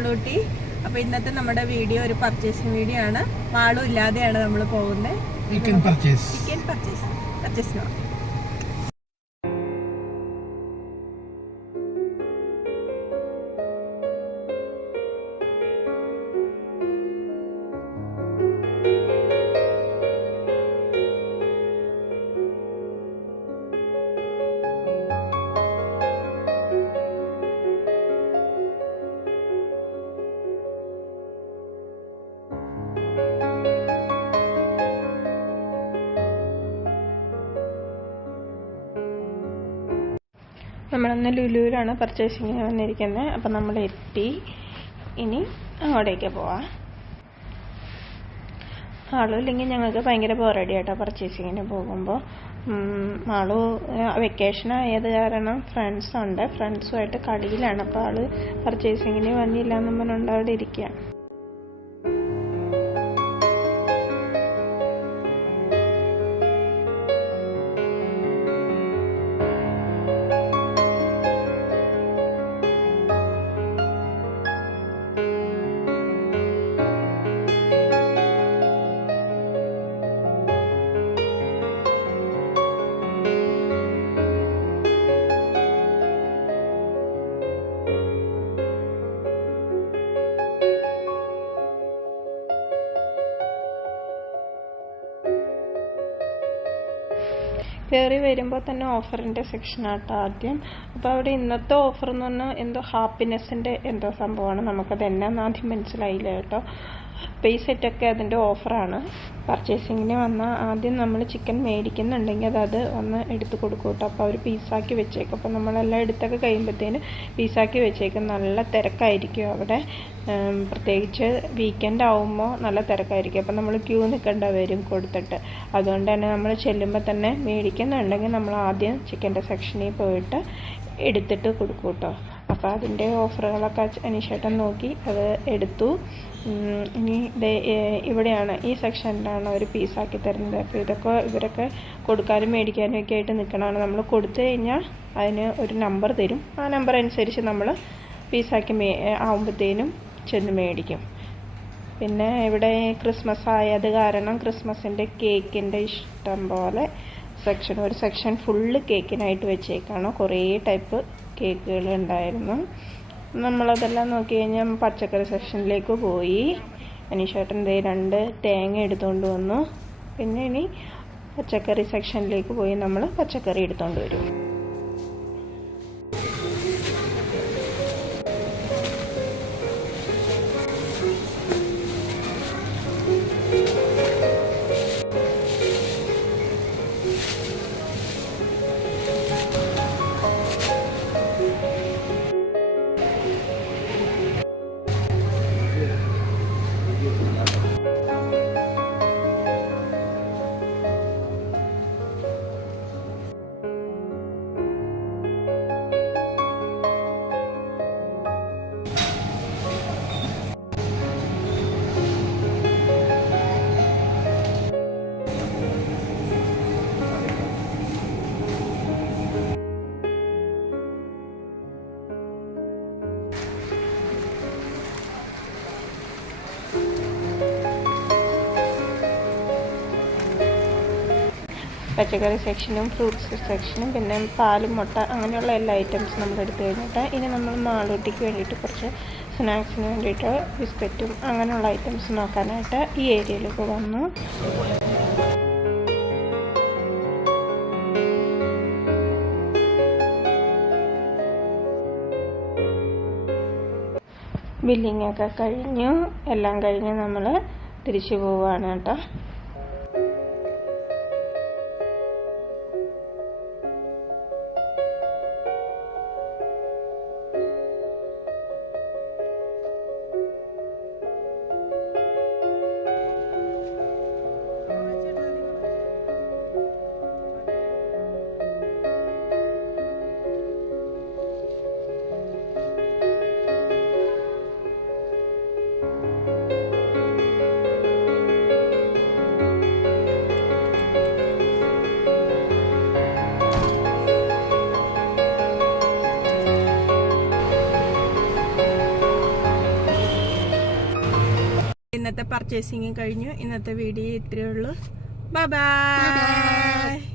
മാളൂട്ടി. അപ്പോൾ ഇന്നത്തെ നമ്മുടെ വീഡിയോ ഒരു പർച്ചേസിങ് വീഡിയോ ആണ്. മാളു ഇല്ലാതെയാണ് നമ്മൾ പോകുന്നത്. ചിക്കൻ പർച്ചേസിന്. നമ്മളിന്ന് ലുലുവിലാണ് പർച്ചേസിങ്ങിന് വന്നിരിക്കുന്നത്. അപ്പം നമ്മൾ എത്തി. ഇനി അങ്ങോട്ടേക്ക് പോവാം. ആളുമില്ലെങ്കിൽ ഞങ്ങൾക്ക് ഭയങ്കര ബോറടി ആയിട്ടോ പർച്ചേസിങ്ങിന് പോകുമ്പോൾ. ആള് വെക്കേഷൻ ആയത് കാരണം ഫ്രണ്ട്സുണ്ട്, ഫ്രണ്ട്സുമായിട്ട് കളിയിലാണ്. അപ്പോൾ ആള് പർച്ചേസിങ്ങിന് വന്നില്ല എന്ന് പറഞ്ഞുകൊണ്ട് അവിടെ ഇരിക്കുക. കയറി വരുമ്പോൾ തന്നെ ഓഫറിൻ്റെ സെക്ഷനാട്ടോ ആദ്യം. അപ്പോൾ അവിടെ ഇന്നത്തെ ഓഫർ എന്ന് പറഞ്ഞാൽ എന്തോ ഹാപ്പിനെസ്സിൻ്റെ എന്തോ സംഭവമാണ്. നമുക്കത് എന്നാന്ന് ആദ്യം മനസ്സിലായില്ല കേട്ടോ. പേ സെറ്റൊക്കെ അതിൻ്റെ ഓഫറാണ്. പർച്ചേസിങ്ങിന് വന്നാൽ ആദ്യം നമ്മൾ ചിക്കൻ മേടിക്കുന്നുണ്ടെങ്കിൽ അത് ഒന്ന് എടുത്ത് കൊടുക്കും കേട്ടോ. അപ്പോൾ അവർ പീസാക്കി വെച്ചേക്കും. അപ്പോൾ നമ്മളെല്ലാം എടുത്തൊക്കെ കഴിയുമ്പോഴത്തേന് പീസാക്കി വെച്ചേക്കും. നല്ല തിരക്കായിരിക്കും അവിടെ. പ്രത്യേകിച്ച് വീക്കെൻഡ് ആവുമ്പോൾ നല്ല തിരക്കായിരിക്കും. അപ്പോൾ നമ്മൾ ക്യൂ നിൽക്കേണ്ട വരും കൊടുത്തിട്ട്. അതുകൊണ്ട് തന്നെ നമ്മൾ ചെല്ലുമ്പോൾ തന്നെ മേടിക്കുന്നുണ്ടെങ്കിൽ നമ്മൾ ആദ്യം ചിക്കൻ്റെ സെക്ഷനിൽ പോയിട്ട് എടുത്തിട്ട് കൊടുക്കും കേട്ടോ. അപ്പോൾ അതിൻ്റെ ഓഫറുകളൊക്കെ അനീഷേട്ടൻ നോക്കി അത് എടുത്തു. ഇനി ഇവിടെയാണ്, ഈ സെക്ഷനിലാണ് അവർ പീസാക്കി തരുന്നത്. അപ്പോൾ ഇവരൊക്കെ കൊടുക്കാനും മേടിക്കാനും ഒക്കെ ആയിട്ട് നിൽക്കണതാണ്. നമ്മൾ കൊടുത്തു കഴിഞ്ഞാൽ അതിന് ഒരു നമ്പർ തരും. ആ നമ്പർ അനുസരിച്ച് നമ്മൾ പീസാക്കി ആവുമ്പോഴത്തേനും ചെന്ന് മേടിക്കും. പിന്നെ ഇവിടെ ക്രിസ്മസ് ആയത് കാരണം ക്രിസ്മസിൻ്റെ കേക്കിൻ്റെ ഇഷ്ടം പോലെ ഒരു സെക്ഷൻ ഫുള്ള് കേക്കിനായിട്ട് വെച്ചേക്കാണ്. കുറേ ടൈപ്പ് കേക്കുകൾ ഉണ്ടായിരുന്നു. നമ്മളതെല്ലാം നോക്കി കഴിഞ്ഞാൽ പച്ചക്കറി സെക്ഷനിലേക്ക് പോയി. അനീഷേട്ടൻ 2 തേങ്ങ എടുത്തുകൊണ്ട് വന്നു. പിന്നെ ഇനി പച്ചക്കറി സെക്ഷനിലേക്ക് പോയി നമ്മൾ പച്ചക്കറി എടുത്തുകൊണ്ട് വരും. പച്ചക്കറി സെക്ഷനും ഫ്രൂട്ട്സ് സെക്ഷനും പിന്നെ പാലും മുട്ട അങ്ങനെയുള്ള എല്ലാ ഐറ്റംസും നമ്മൾ എടുത്തു കഴിഞ്ഞിട്ട് ഇനി നമ്മൾ മാളൂട്ടിക്ക് വേണ്ടിയിട്ട് കുറച്ച് സ്നാക്സിന് വേണ്ടിയിട്ട് ബിസ്ക്കറ്റും അങ്ങനെയുള്ള ഐറ്റംസ് നോക്കാനായിട്ട് ഈ ഏരിയയിലേക്ക് വന്നു. ബില്ലിങ്ങൊക്കെ കഴിഞ്ഞു. എല്ലാം കഴിഞ്ഞ് നമ്മൾ തിരിച്ചു പോവുകയാണ് കേട്ടോ. ഇന്നത്തെ പർച്ചേസിങ് കഴിഞ്ഞു. ഇന്നത്തെ വീഡിയോ ഇത്രയേ ഉള്ളൂ. Bye bye.